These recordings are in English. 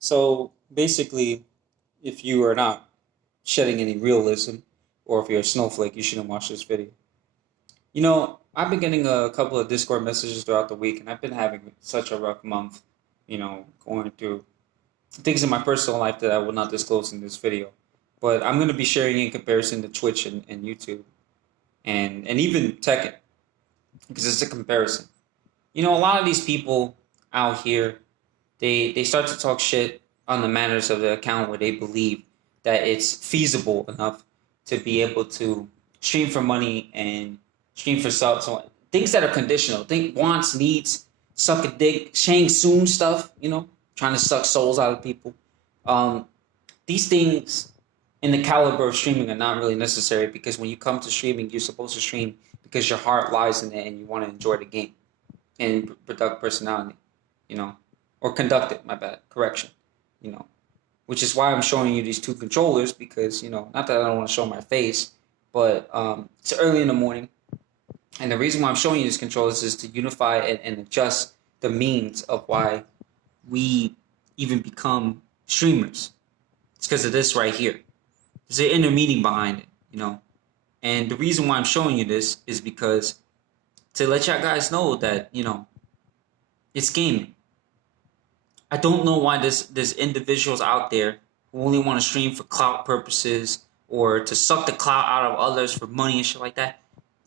So basically, if you are not shedding any realism, or if you're a snowflake, you shouldn't watch this video. I've been getting a couple of Discord messages throughout the week, and I've been having such a rough month, going through things in my personal life that I will not disclose in this video. But I'm going to be sharing in comparison to Twitch and YouTube and even Tekken, because it's a comparison. A lot of these people out here, they start to talk shit on the manners of the account where they believe that it's feasible enough to be able to stream for money and stream for subs. So things that are conditional. Think wants, needs, suck a dick, Shang Tsung stuff, trying to suck souls out of people. These things in the caliber of streaming are not really necessary, because when you come to streaming, you're supposed to stream because your heart lies in it and you want to enjoy the game and product personality, or conduct it, my bad, correction, which is why I'm showing you these two controllers, because, not that I don't want to show my face, but it's early in the morning. And the reason why I'm showing you these controllers is to unify and adjust the means of why we even become streamers. It's because of this right here. There's an inner meaning behind it, And the reason why I'm showing you this is because to let y'all guys know that, it's gaming. I don't know why there's individuals out there who only want to stream for clout purposes or to suck the clout out of others for money and shit like that.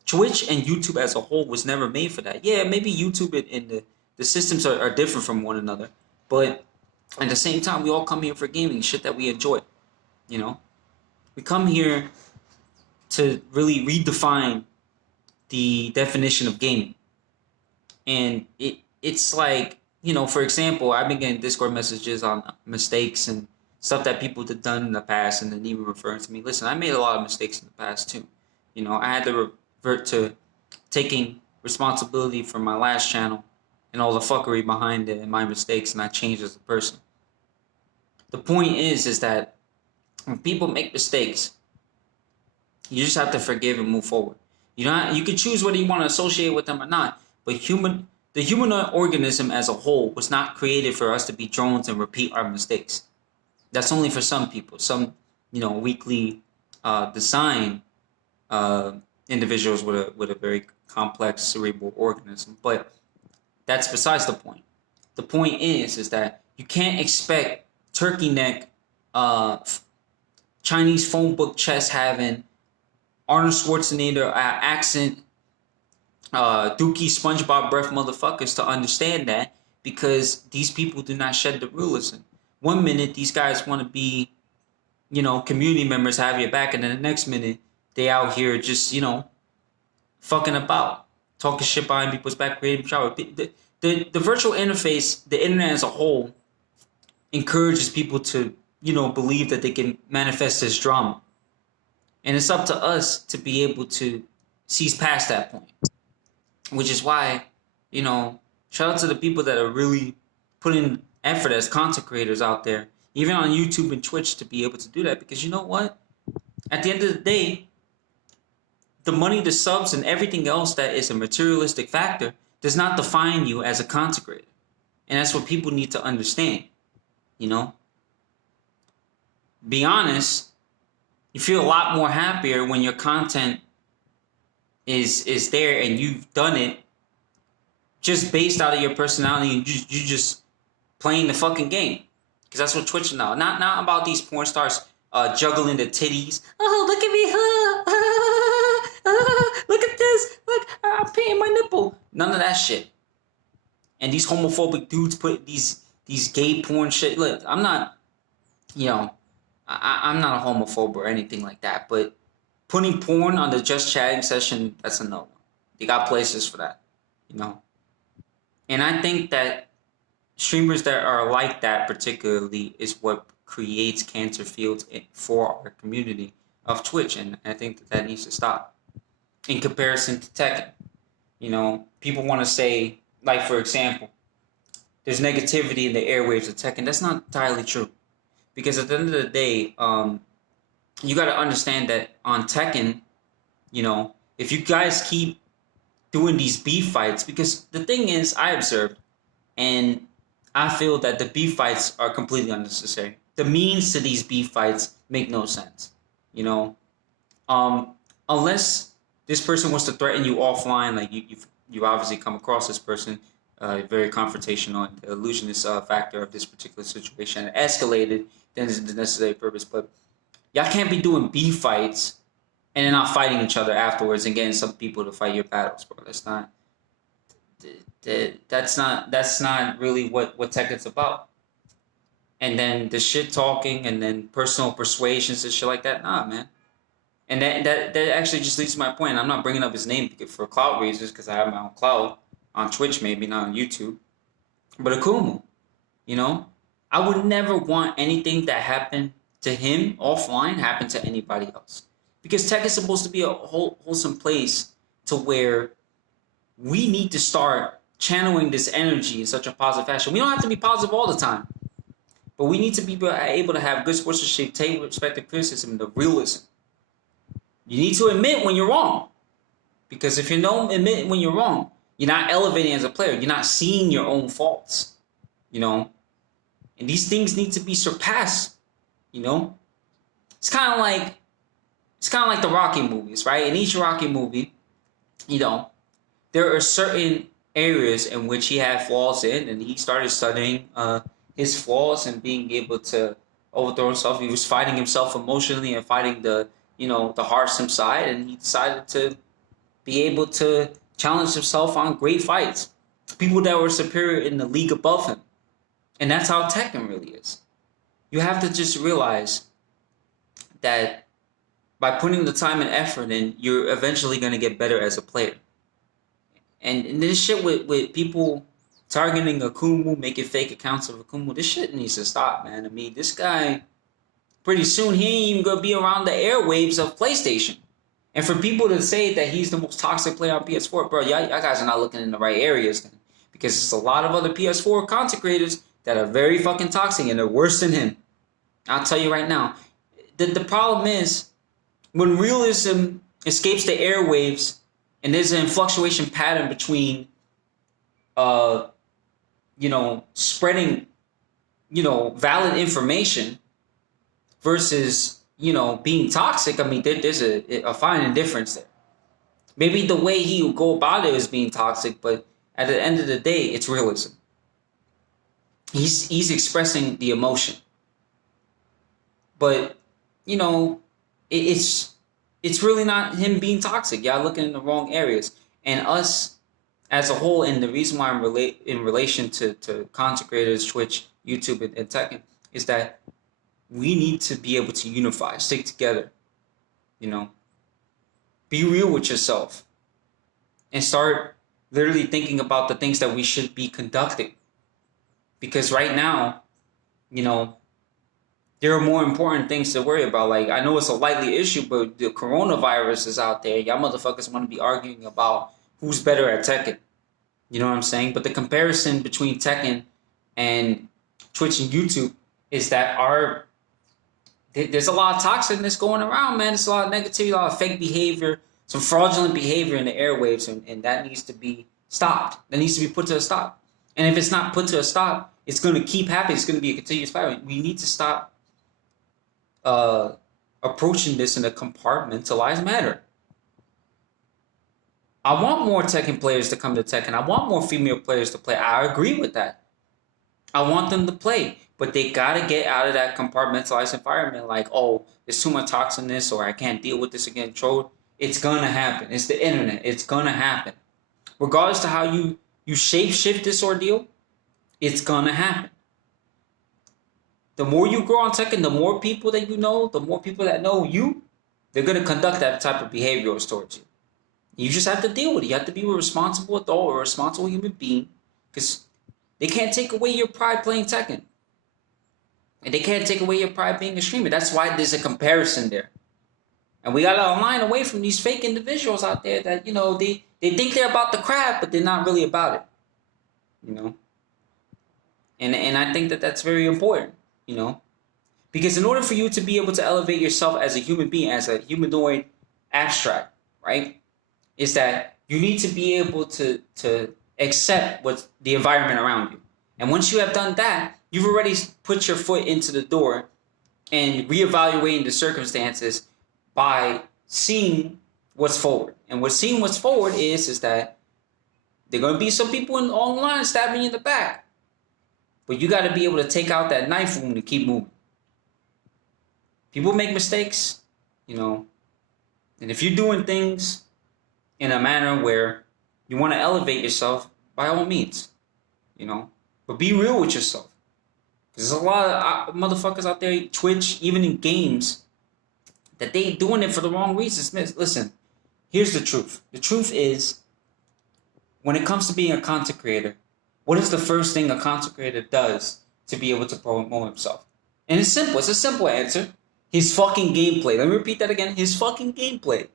Twitch and YouTube as a whole was never made for that. Yeah, maybe YouTube and the systems are different from one another, but at the same time, we all come here for gaming, shit that we enjoy. We come here to really redefine the definition of gaming. And it's like, for example, I've been getting Discord messages on mistakes and stuff that people have done in the past, and then even referring to me. Listen, I made a lot of mistakes in the past too. I had to revert to taking responsibility for my last channel and all the fuckery behind it and my mistakes, and I changed as a person. The point is that when people make mistakes, you just have to forgive and move forward. You can choose whether you want to associate with them or not, but the human organism as a whole was not created for us to be drones and repeat our mistakes. That's only for some people, some weakly designed individuals with a very complex cerebral organism. But that's besides the point. The point is that you can't expect turkey neck, Chinese phone book chest having, Arnold Schwarzenegger accent, Dookie SpongeBob breath motherfuckers to understand that, because these people do not shed the realism. 1 minute these guys want to be, community members, have your back, and then the next minute they out here just, fucking about, talking shit behind people's back, creating trouble. The virtual interface, the internet as a whole, encourages people to, believe that they can manifest this drama. And it's up to us to be able to seize past that point. Which is why, shout out to the people that are really putting effort as content creators out there, even on YouTube and Twitch, to be able to do that. Because you know what? At the end of the day, the money, the subs, and everything else that is a materialistic factor does not define you as a content creator. And that's what people need to understand. Be honest, you feel a lot more happier when your content is there and you've done it just based out of your personality, and you just playing the fucking game. Because that's what Twitch is now. Not about these porn stars juggling the titties. Oh, look at me. Look at this. Look, I'm painting my nipple. None of that shit. And these homophobic dudes put these gay porn shit. Look, I'm not, I'm not a homophobe or anything like that, but putting porn on the just chatting session, that's a no. They got places for that, And I think that streamers that are like that particularly is what creates cancer fields for our community of Twitch, and I think that needs to stop. In comparison to Tekken, people want to say, like, for example, there's negativity in the airwaves of Tekken. That's not entirely true, because at the end of the day, you got to understand that on Tekken, if you guys keep doing these beef fights, because the thing is, I observed, and I feel that the beef fights are completely unnecessary. The means to these beef fights make no sense. You know, unless this person wants to threaten you offline, like you obviously come across this person very confrontational, and the illusionist factor of this particular situation escalated, then is the necessary purpose. But y'all can't be doing beef fights and then not fighting each other afterwards and getting some people to fight your battles, bro. That's not really what Tekken's about. And then the shit talking and then personal persuasions and shit like that, nah, man. And that actually just leads to my point. I'm not bringing up his name for clout reasons because I have my own clout on Twitch, maybe not on YouTube. But Akumu, you know, I would never want anything that happened to him offline happen to anybody else, because tech is supposed to be a wholesome place to where we need to start channeling this energy in such a positive fashion. We don't have to be positive all the time, but we need to be able to have good sportsmanship, take respective criticism, the realism. You need to admit when you're wrong, because if you don't admit when you're wrong, you're not elevating as a player. You're not seeing your own faults, you know. And these things need to be surpassed, you know. It's kind of like the Rocky movies, right? In each Rocky movie, you know, there are certain areas in which he had flaws in, and he started studying his flaws and being able to overthrow himself. He was fighting himself emotionally and fighting the heartsome side, and he decided to be able to challenge himself on great fights, people that were superior in the league above him. And that's how Tekken really is. You have to just realize that by putting the time and effort in, you're eventually going to get better as a player. And this shit with people targeting Akumu, making fake accounts of Akumu, this shit needs to stop, man. I mean, this guy, pretty soon, he ain't even going to be around the airwaves of PlayStation. And for people to say that he's the most toxic player on PS4, bro, y'all guys are not looking in the right areas then. Because there's a lot of other PS4 content creators that are very fucking toxic and they're worse than him. I'll tell you right now. The problem is, when realism escapes the airwaves and there's an fluctuation pattern between, spreading, valid information versus, being toxic, I mean, there's a fine difference there. Maybe the way he would go about it is being toxic, but at the end of the day, it's realism. He's expressing the emotion. But, it's really not him being toxic. Y'all looking in the wrong areas. And us as a whole, and the reason why I'm in relation to content creators, Twitch, YouTube, and Tekken, is that we need to be able to unify, stick together, be real with yourself, and start literally thinking about the things that we should be conducting. Because right now, there are more important things to worry about. Like, I know it's a lightly issue, but the coronavirus is out there. Y'all motherfuckers want to be arguing about who's better at Tekken. You know what I'm saying? But the comparison between Tekken and Twitch and YouTube is that there's a lot of toxicness going around, man. There's a lot of negativity, a lot of fake behavior, some fraudulent behavior in the airwaves, and that needs to be stopped. That needs to be put to a stop. And if it's not put to a stop, it's going to keep happening. It's going to be a continuous fight. We need to stop approaching this in a compartmentalized manner. I want more Tekken players to come to Tekken. I want more female players to play. I agree with that. I want them to play. But they got to get out of that compartmentalized environment. Like, oh, there's too much toxicness, or I can't deal with this again. Troll. It's going to happen. It's the internet. It's going to happen. Regardless to how you shape-shift this ordeal, it's going to happen. The more you grow on Tekken, the more people that you know, the more people that know you, they're going to conduct that type of behavior towards you. You just have to deal with it. You have to be a responsible adult or a responsible human being, because they can't take away your pride playing Tekken. And they can't take away your pride being a streamer. That's why there's a comparison there. And we got to align away from these fake individuals out there that, they think they're about the craft, but they're not really about it. And I think that that's very important, Because in order for you to be able to elevate yourself as a human being, as a humanoid abstract, right, is that you need to be able to accept what's the environment around you. And once you have done that, you've already put your foot into the door and reevaluating the circumstances by seeing what's forward. And seeing what's forward is that there are going to be some people online stabbing you in the back. But you got to be able to take out that knife wound and keep moving. People make mistakes, and if you're doing things in a manner where you want to elevate yourself, by all means, but be real with yourself. There's a lot of motherfuckers out there, Twitch, even in games, that they doing it for the wrong reasons. Listen, here's the truth. The truth is, when it comes to being a content creator, what is the first thing a content creator does to be able to promote himself? And it's simple. It's a simple answer. His fucking gameplay. Let me repeat that again. His fucking gameplay.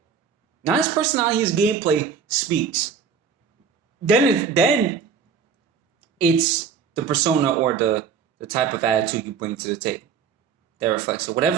Not his personality, his gameplay speaks. Then it's the persona or the type of attitude you bring to the table that reflects it. Whatever